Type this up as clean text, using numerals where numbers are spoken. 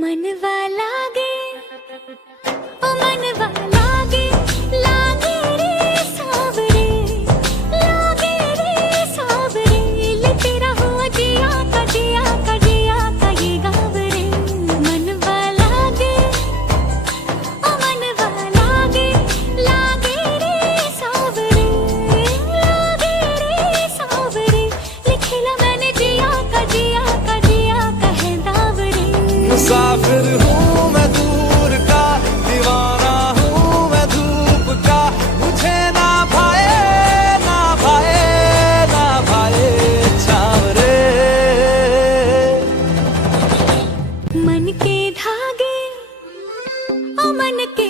मनवा लागे ओ मनवा लागे लागे रे सावरे लेते रहो जिया का जिया का जिया का ये गाँव रे मनवा लागे ओ मनवा लागे लागे रे सावरे लिखला मैंने जिया का जिया का जिया का है दावरे। मुसाफिर हूँ मैं दूर का, दीवाना हूँ मैं धूप का, मुझे ना भाए ना भाए ना भाए छावरे। मन के धागे ओ मन के